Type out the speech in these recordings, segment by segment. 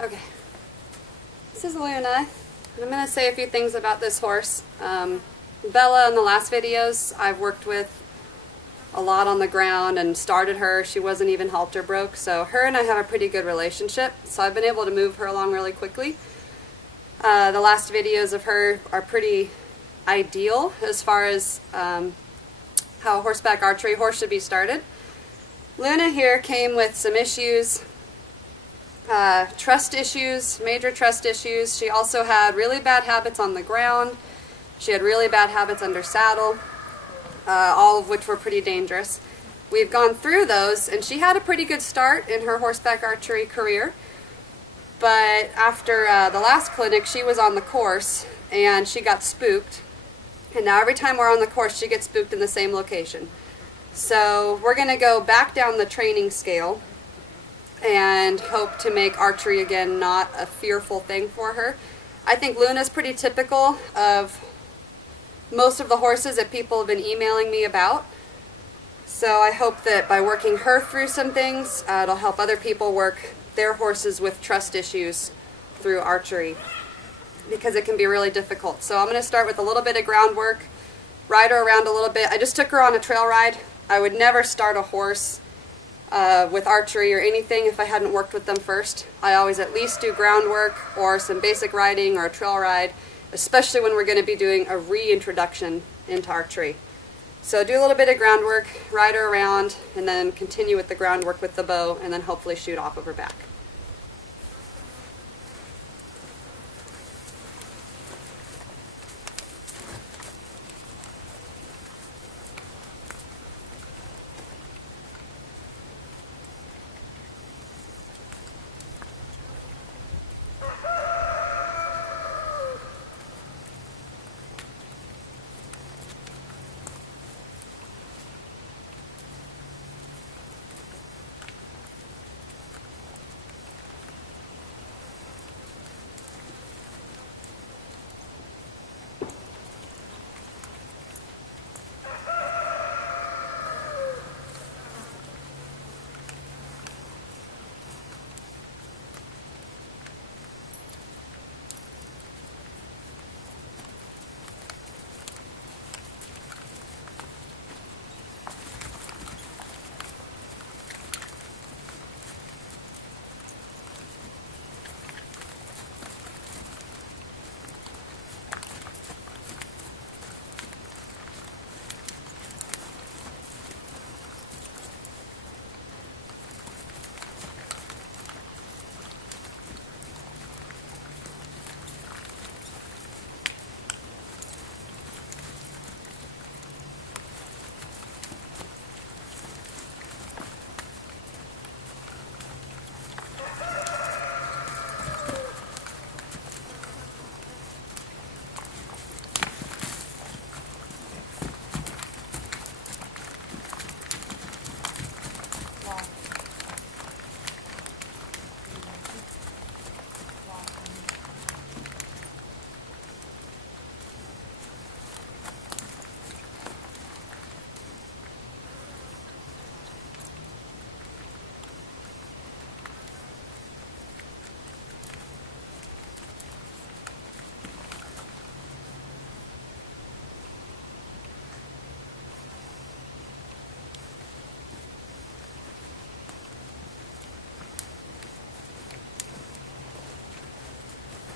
Okay, this is Luna. I'm going to say a few things about this horse. Bella, in the last videos, I've worked with a lot on the ground and started her. She wasn't even halter broke, so her and I have a pretty good relationship, so I've been able to move her along really quickly. The last videos of her are pretty ideal as far as how horseback archery horse should be started. Luna here came with some issues. Trust issues, major trust issues. She also had really bad habits on the ground. She had really bad habits under saddle, all of which were pretty dangerous. We've gone through those, and she had a pretty good start in her horseback archery career. But after the last clinic, she was on the course, and she got spooked. And now every time we're on the course, she gets spooked in the same location. So we're going to go back down the training scale and hope to make archery again not a fearful thing for her. I think Luna's pretty typical of most of the horses that people have been emailing me about. So I hope that by working her through some things, it'll help other people work their horses with trust issues through archery, because it can be really difficult. So I'm going to start with a little bit of groundwork, ride her around a little bit. I just took her on a trail ride. I would never start a horse with archery or anything if I hadn't worked with them first. I always at least do groundwork or some basic riding or a trail ride, especially when we're going to be doing a reintroduction into archery. So do a little bit of groundwork, ride her around, and then continue with the groundwork with the bow, and then hopefully shoot off of her back.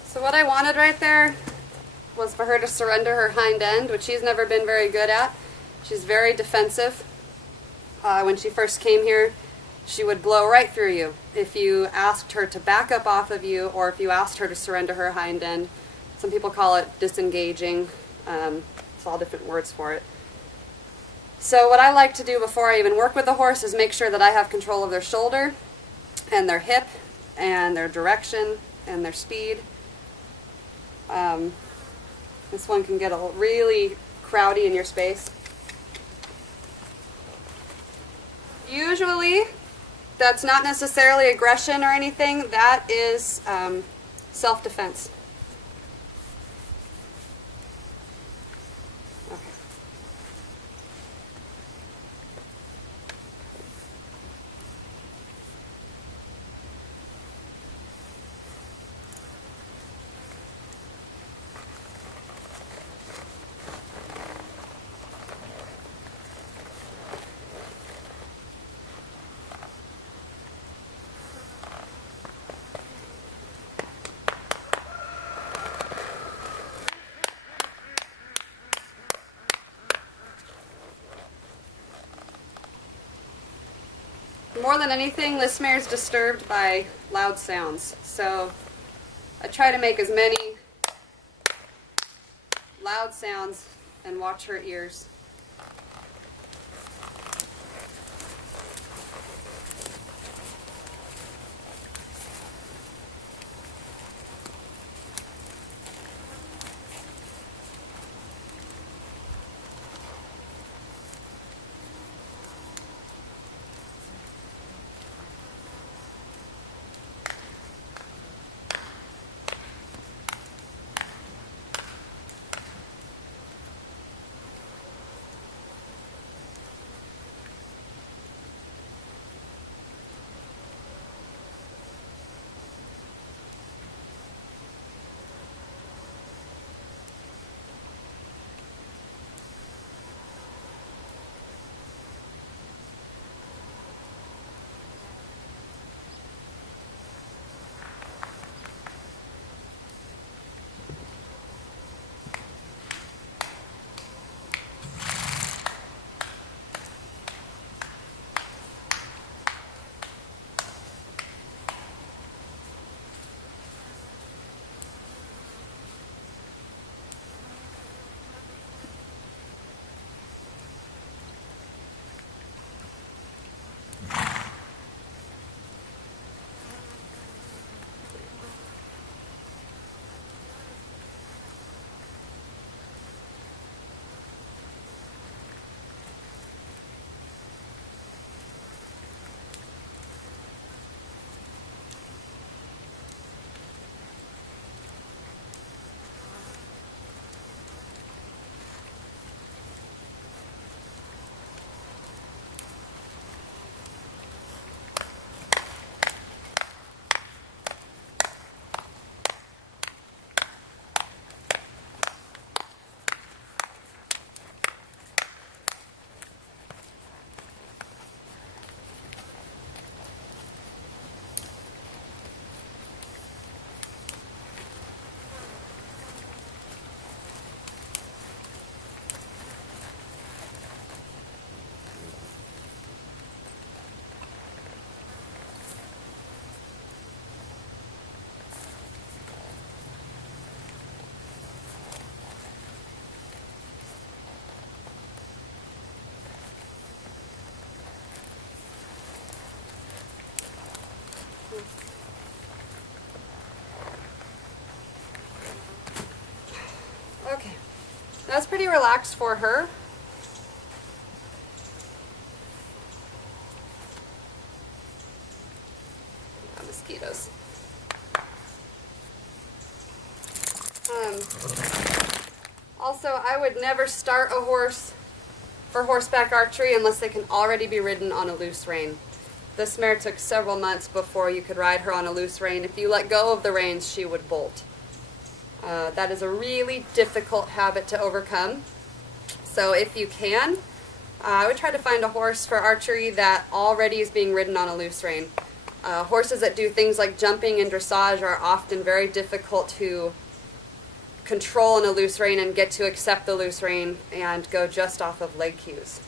So what I wanted right there was for her to surrender her hind end, which she's never been very good at. She's very defensive. When she first came here, she would blow right through you if you asked her to back up off of you, or if you asked her to surrender her hind end. Some people call it disengaging. It's all different words for it. So what I like to do before I even work with the horse is make sure that I have control of their shoulder and their hip and their direction and their speed. This one can get really crowdy in your space. Usually, that's not necessarily aggression or anything. That is self-defense. Okay. More than anything, this mare is disturbed by loud sounds. So I try to make as many loud sounds and watch her ears. Okay, that's pretty relaxed for her. Mosquitoes. Also, I would never start a horse for horseback archery unless they can already be ridden on a loose rein. This mare took several months before you could ride her on a loose rein. If you let go of the reins, she would bolt. That is a really difficult habit to overcome. So if you can, I would try to find a horse for archery that already is being ridden on a loose rein. Horses that do things like jumping and dressage are often very difficult to control in a loose rein and get to accept the loose rein and go just off of leg cues.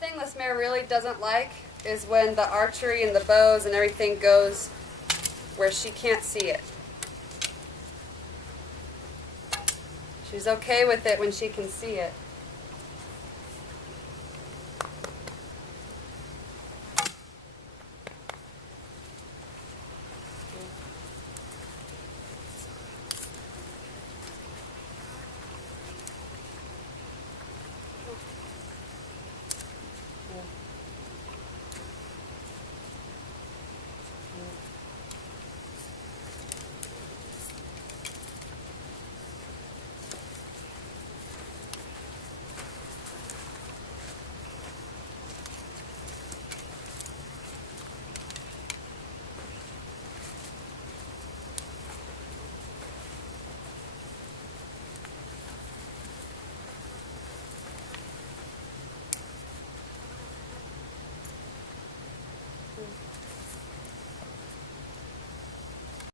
thing this mare really doesn't like is when the archery and the bows and everything goes where she can't see it. She's okay with it when she can see it. Mm.